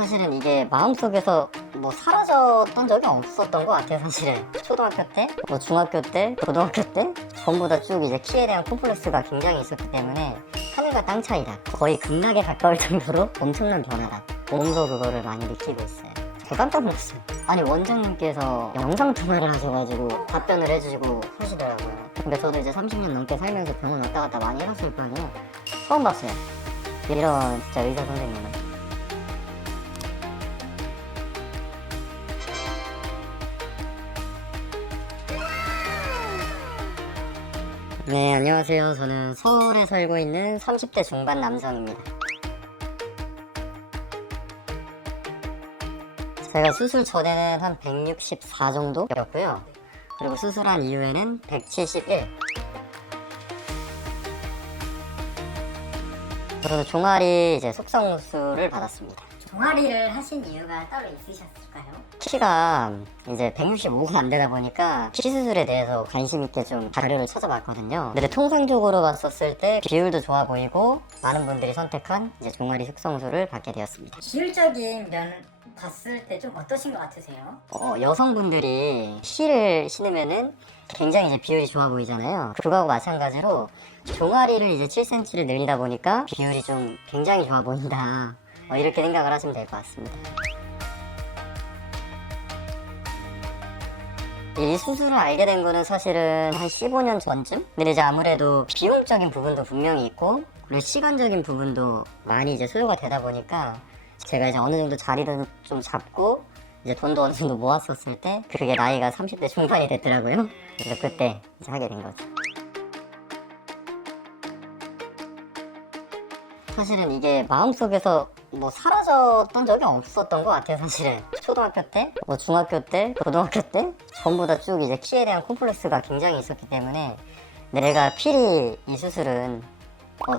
사실은 이게 마음속에서 뭐 사라졌던 적이 없었던 것 같아요. 사실은 초등학교 때, 뭐 중학교 때, 고등학교 때 전부 다 쭉 이제 키에 대한 콤플렉스가 굉장히 있었기 때문에 하늘과 땅 차이다. 거의 극락에 가까울 정도로 엄청난 변화다. 몸소 그거를 많이 느끼고 있어요. 저 깜짝 놀랐어요. 아니 원장님께서 영상통화를 하셔가지고 답변을 해주시고 하시더라고요. 근데 저도 이제 30년 넘게 살면서 병원 왔다 갔다 많이 해봤을 거 아니에요. 처음 봤어요. 이런 진짜 의사 선생님은. 네, 안녕하세요. 저는 서울에 살고 있는 30대 중반 남성입니다. 제가 수술 전에는 한 164 정도였고요. 그리고 수술한 이후에는 171. 저는 종아리 이제 속성수술을 받았습니다. 종아리를 하신 이유가 따로 있으셨을까요? 키가 이제 165가 안 되다 보니까 키 수술에 대해서 관심 있게 좀 자료를 찾아봤거든요. 근데 통상적으로 봤었을 때 비율도 좋아 보이고 많은 분들이 선택한 이제 종아리 속성술을 받게 되었습니다. 비율적인 면 봤을 때 좀 어떠신 것 같으세요? 여성분들이 힐을 신으면은 굉장히 이제 비율이 좋아 보이잖아요. 그거하고 마찬가지로 종아리를 이제 7cm를 늘리다 보니까 비율이 좀 굉장히 좋아 보인다. 이렇게 생각을 하시면 될 것 같습니다. 이 수술을 알게 된 거는 사실은 한 15년 전쯤? 근데 이제 아무래도 비용적인 부분도 분명히 있고 그리고 시간적인 부분도 많이 이제 소요가 되다 보니까 제가 이제 어느 정도 자리를 좀 잡고 이제 돈도 어느 정도 모았었을 때 그게 나이가 30대 중반이 됐더라고요. 그래서 그때 이제 하게 된 거죠. 사실은 이게 마음속에서 뭐 사라졌던 적이 없었던 것 같아요. 사실은 초등학교 때, 뭐 중학교 때, 고등학교 때 전부 다 쭉 이제 키에 대한 콤플렉스가 굉장히 있었기 때문에 내가 필히 이 수술은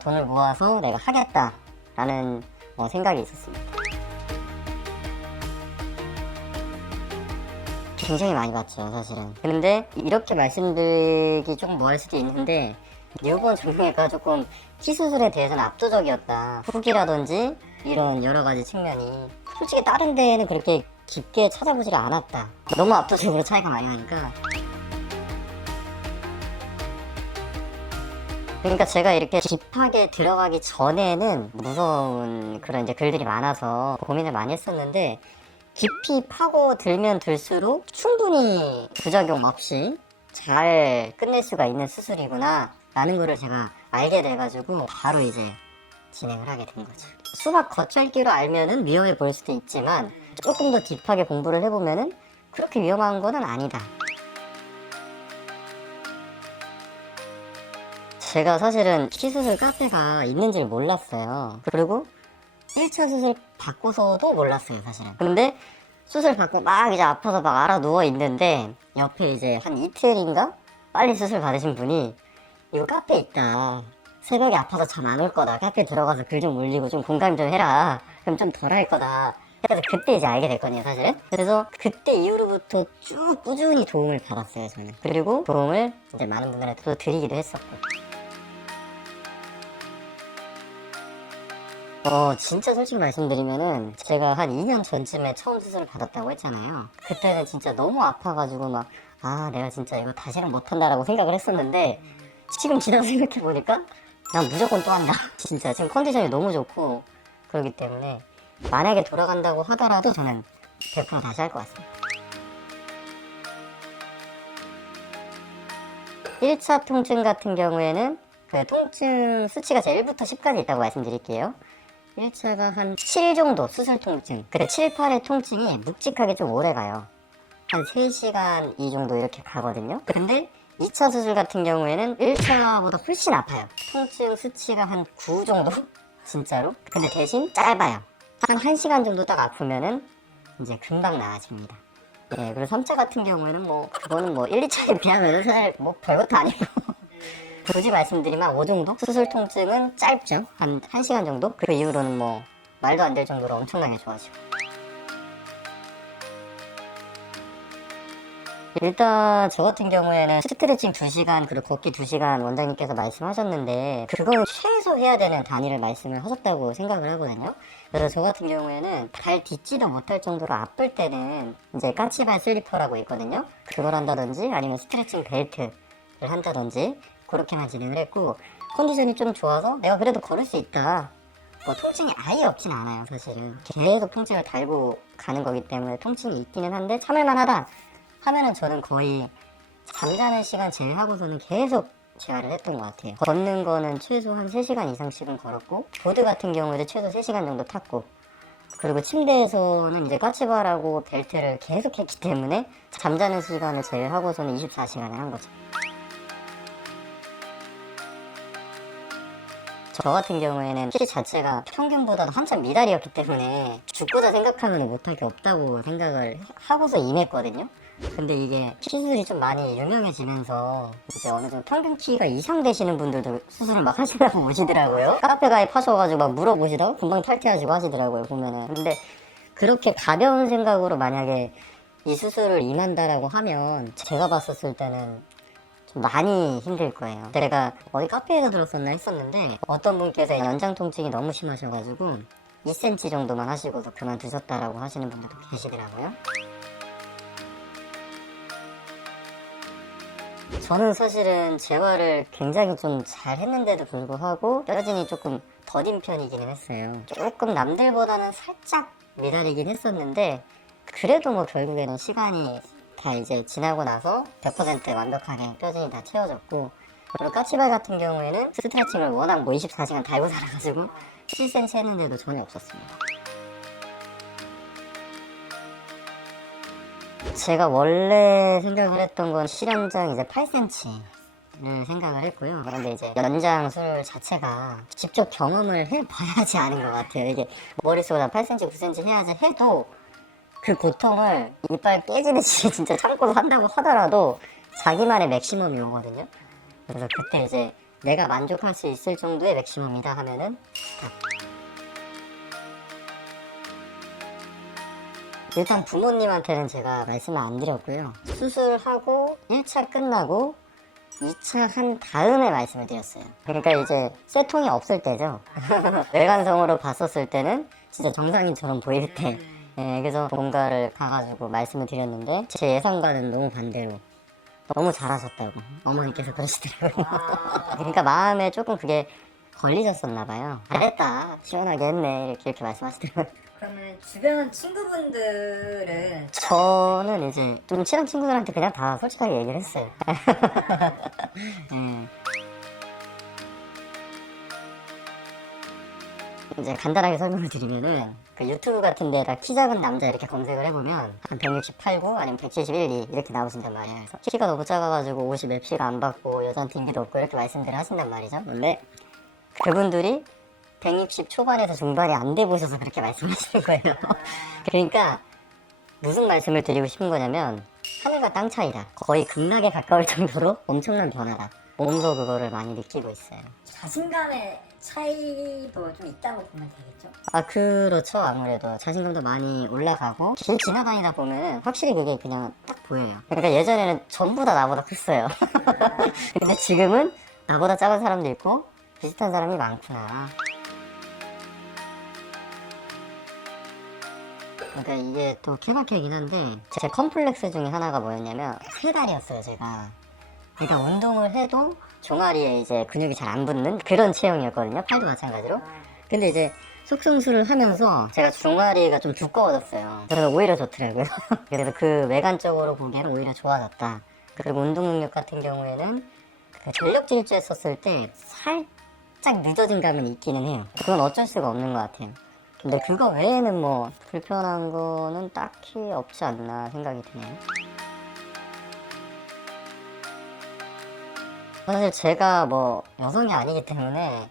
돈을 모아서 내가 하겠다라는 생각이 있었습니다. 굉장히 많이 받죠, 사실은. 근데 이렇게 말씀드리기 조금 뭐할 수도 있는데 이번 정형외과가 조금 키 수술에 대해서는 압도적이었다. 후기라든지 이런 여러 가지 측면이 솔직히 다른 데에는 그렇게 깊게 찾아보지가 않았다. 너무 압도적으로 차이가 많이 나니까. 그러니까 제가 이렇게 딥하게 들어가기 전에는 무서운 그런 이제 글들이 많아서 고민을 많이 했었는데 깊이 파고 들면 들수록 충분히 부작용 없이 잘 끝낼 수가 있는 수술이구나 라는 거를 제가 알게 돼가지고 바로 이제 진행을 하게 된 거죠. 수박 겉핥기로 알면은 위험해 보일 수도 있지만 조금 더 딥하게 공부를 해보면은 그렇게 위험한 거는 아니다. 제가 사실은 키 수술 카페가 있는지를 몰랐어요. 그리고 1차 수술 받고서도 몰랐어요, 사실은. 근데 수술 받고 막 이제 아파서 막 알아 누워 있는데 옆에 이제 한 이틀인가 빨리 수술 받으신 분이 이거 카페 있다. 새벽에 아파서 잠 안 올 거다. 카페 들어가서 글 좀 올리고 좀 공감 좀 해라. 그럼 좀 덜 할 거다. 그래서 그때 이제 알게 됐거든요, 사실은. 그래서 그때 이후로부터 쭉 꾸준히 도움을 받았어요, 저는. 그리고 도움을 이제 많은 분들한테 또 드리기도 했었고. 진짜 솔직히 말씀드리면은 제가 한 2년 전쯤에 처음 수술을 받았다고 했잖아요. 그때는 진짜 너무 아파가지고 막 내가 진짜 이거 다시는 못한다라고 생각을 했었는데 지금 지나서 생각해보니까 난 무조건 또 한다. 진짜 지금 컨디션이 너무 좋고 그렇기 때문에 만약에 돌아간다고 하더라도 저는 100% 다시 할 것 같습니다. 1차 통증 같은 경우에는 그 통증 수치가 제 1부터 10까지 있다고 말씀드릴게요. 1차가 한 7 정도 수술 통증. 근데 7, 8의 통증이 묵직하게 좀 오래 가요. 한 3시간 이 정도 이렇게 가거든요. 근데 2차 수술 같은 경우에는 1차보다 훨씬 아파요. 통증 수치가 한 9 정도? 진짜로? 근데 대신 짧아요. 한 1시간 정도 딱 아프면은 이제 금방 나아집니다. 네, 그리고 3차 같은 경우에는 그거는 1, 2차에 비하면 사실 별것도 아니고 굳이 말씀드리면 5 정도? 수술 통증은 짧죠. 한 1시간 정도? 그 이후로는 말도 안 될 정도로 엄청나게 좋아지고. 일단 저 같은 경우에는 스트레칭 2시간 그리고 걷기 2시간 원장님께서 말씀하셨는데 그건 최소 해야 되는 단위를 말씀을 하셨다고 생각을 하거든요. 그래서 저 같은 경우에는 발 딛지도 못할 정도로 아플 때는 이제 까치발 슬리퍼라고 있거든요. 그걸 한다든지 아니면 스트레칭 벨트를 한다든지 그렇게만 진행을 했고, 컨디션이 좀 좋아서 내가 그래도 걸을 수 있다, 뭐 통증이 아예 없진 않아요. 사실은 계속 통증을 달고 가는 거기 때문에 통증이 있기는 한데 참을만하다 하면은 저는 거의 잠자는 시간 제외하고서는 계속 재활을 했던 것 같아요. 걷는 거는 최소 한 3시간 이상씩은 걸었고, 보드 같은 경우에도 최소 3시간 정도 탔고, 그리고 침대에서는 이제 까치발하고 벨트를 계속 했기 때문에 잠자는 시간을 제외하고서는 24시간을 한 거죠. 저 같은 경우에는 키 자체가 평균보다도 한참 미달이었기 때문에 죽고자 생각하면 못할 게 없다고 생각을 하고서 임했거든요. 근데 이게 시술이 좀 많이 유명해지면서 이제 어느 정도 평균 키가 이상 되시는 분들도 수술을 막 하시려고 오시더라고요. 카페 가입하셔가지고 막 물어보시다가 금방 탈퇴하시고 하시더라고요, 보면은. 근데 그렇게 가벼운 생각으로 만약에 이 수술을 임한다라고 하면 제가 봤었을 때는 좀 많이 힘들 거예요. 제가 어디 카페에서 들었었나 했었는데 어떤 분께서 연장 통증이 너무 심하셔가지고 2cm 정도만 하시고서 그만두셨다라고 하시는 분들도 계시더라고요. 저는 사실은 재활을 굉장히 좀 잘 했는데도 불구하고 뼈진이 조금 더딘 편이기는 했어요. 조금 남들보다는 살짝 미달이긴 했었는데 그래도 뭐 결국에는 시간이 다 이제 지나고 나서 100% 완벽하게 뼈진이 다 채워졌고, 그리고 까치발 같은 경우에는 스트레칭을 워낙 뭐 24시간 달고 살아가지고 7cm 했는데도 전혀 없었습니다. 제가 원래 생각을 했던 건 실연장 이제 8cm를 생각을 했고요. 그런데 이제 연장술 자체가 직접 경험을 해봐야지 아는 것 같아요. 이게 머릿속에 8cm, 9cm 해야지 해도 그 고통을 이빨 깨지듯이 진짜 참고 산다고 하더라도 자기만의 맥시멈이 오거든요. 그래서 그때 이제 내가 만족할 수 있을 정도의 맥시멈이다 하면은 일단 부모님한테는 제가 말씀을 안 드렸고요. 수술하고 1차 끝나고 2차 한 다음에 말씀을 드렸어요. 그러니까 이제 쇠통이 없을 때죠. 외관성으로 봤었을 때는 진짜 정상인처럼 보일 때, 그래서 뭔가를 가가지고 말씀을 드렸는데 제 예상과는 너무 반대로 너무 잘하셨다고 어머니께서 그러시더라고요. 그러니까 마음에 조금 그게 걸리셨었나 봐요. 잘했다, 시원하게 했네, 이렇게 말씀하시더라고요. 그러면 주변 친구분들은 저는 이제 좀 친한 친구들한테 그냥 다 솔직하게 얘기를 했어요. 이제 간단하게 설명을 드리면은 그 유튜브 같은 데다 키 작은 남자 이렇게 검색을 해보면 한 168, 9 아니면 171, 2 이렇게 나오신단 말이에요. 그래서 키가 너무 작아가지고 옷이 맵시가 안 받고 여자한테 인기도 없고 이렇게 말씀들을 하신단 말이죠. 근데 그분들이 160 초반에서 중반이 안 돼 보셔서 그렇게 말씀하시는 거예요. 그러니까 무슨 말씀을 드리고 싶은 거냐면 하늘과 땅 차이다. 거의 극락에 가까울 정도로 엄청난 변화다. 몸소 그거를 많이 느끼고 있어요. 자신감의 차이도 좀 있다고 보면 되겠죠? 아, 그렇죠. 아무래도 자신감도 많이 올라가고 길 지나다니다 보면 확실히 그게 그냥 딱 보여요. 그러니까 예전에는 전부 다 나보다 컸어요. 근데 지금은 나보다 작은 사람도 있고 비슷한 사람이 많구나. 그러니까 이게 또 케바케이긴 한데 제 컴플렉스 중에 하나가 뭐였냐면 3달이었어요 제가. 그러니까 운동을 해도 종아리에 이제 근육이 잘 안 붙는 그런 체형이었거든요. 팔도 마찬가지로. 근데 이제 속성술을 하면서 제가 종아리가 좀 두꺼워졌어요. 그래서 오히려 좋더라고요. 그래서 그 외관적으로 보기에는 오히려 좋아졌다. 그리고 운동 능력 같은 경우에는 그 전력 질주 했었을 때 살짝 늦어진 감은 있기는 해요. 그건 어쩔 수가 없는 것 같아요. 근데 그거 외에는 뭐 불편한 거는 딱히 없지 않나 생각이 드네요. 사실 제가 뭐 여성이 아니기 때문에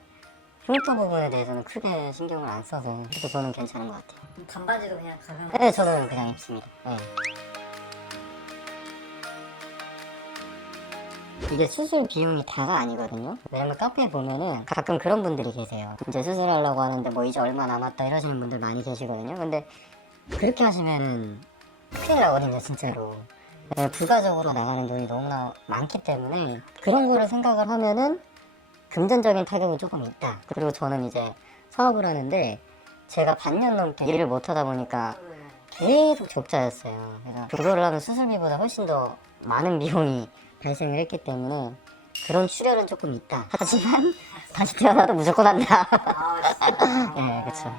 흉터 부분에 대해서는 크게 신경을 안 써서 그래서 저는 괜찮은 것 같아요. 그럼 반바지도 그냥 가면 네, 저는 그냥 입습니다. 네. 이게 수술 비용이 다가 아니거든요. 왜냐면 카페에 보면은 가끔 그런 분들이 계세요. 이제 수술하려고 하는데 뭐 이제 얼마 남았다 이러시는 분들 많이 계시거든요. 근데 그렇게 하시면은 큰일 나거든요, 진짜로. 부가적으로 나가는 돈이 너무나 많기 때문에 그런 거를 생각을 하면은 금전적인 타격은 조금 있다. 그리고 저는 이제 사업을 하는데 제가 반년 넘게 일을 못 하다 보니까 계속 적자였어요. 그래서 그거를 하면 수술비보다 훨씬 더 많은 비용이 발생을 했기 때문에 그런 출혈은 조금 있다. 하지만 다시 태어나도 무조건 한다. 아, 진짜. 네, 그렇죠.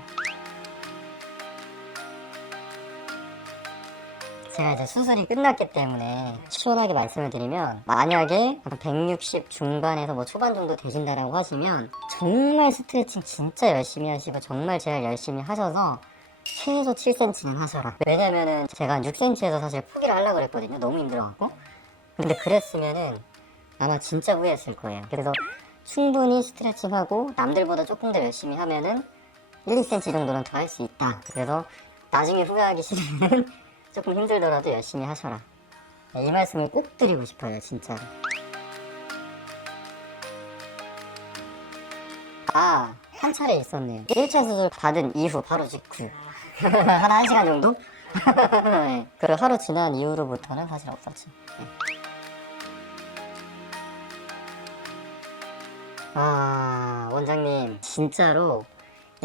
제가 이제 수술이 끝났기 때문에 시원하게 말씀을 드리면 만약에 160 중반에서 뭐 초반 정도 되신다라고 하시면 정말 스트레칭 진짜 열심히 하시고 정말 제일 열심히 하셔서 최소 7cm는 하셔라. 왜냐면은 제가 한 6cm에서 사실 포기를 하려고 그랬거든요. 너무 힘들어갖고. 근데 그랬으면은 아마 진짜 후회했을 거예요. 그래서 충분히 스트레칭하고 남들보다 조금 더 열심히 하면은 1, 2cm 정도는 더 할 수 있다. 그래서 나중에 후회하기 싫으면 조금 힘들더라도 열심히 하셔라. 이 말씀을 꼭 드리고 싶어요, 진짜로. 아, 한 차례 있었네요. 1차 수술 받은 이후 바로 직후. 한 1시간 정도? 네. 그리고 하루 지난 이후로부터는 사실 없었지. 네. 아, 원장님, 진짜로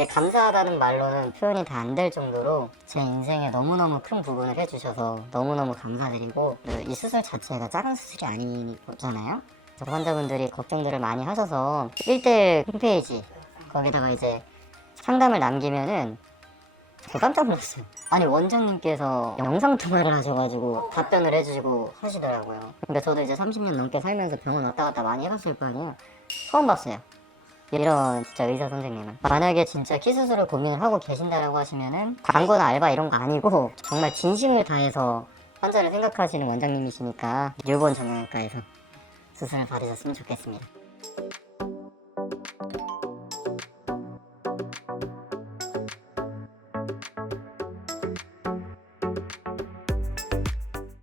감사하다는 말로는 표현이 다 안 될 정도로 제 인생에 너무너무 큰 부분을 해주셔서 너무너무 감사드리고, 이 수술 자체가 작은 수술이 아니잖아요. 환자분들이 걱정들을 많이 하셔서 1대1 홈페이지 거기다가 이제 상담을 남기면은 저 깜짝 놀랐어요. 아니 원장님께서 영상통화를 하셔가지고 답변을 해주시고 하시더라고요. 그러니까 저도 이제 30년 넘게 살면서 병원 왔다 갔다 많이 해봤을 거 아니에요. 처음 봤어요, 이런 진짜 의사 선생님은. 만약에 진짜 키 수술을 고민을 하고 계신다라고 하시면은 광고나 알바 이런 거 아니고 정말 진심을 다해서 환자를 생각하시는 원장님이시니까 일본 정형외과에서 수술을 받으셨으면 좋겠습니다.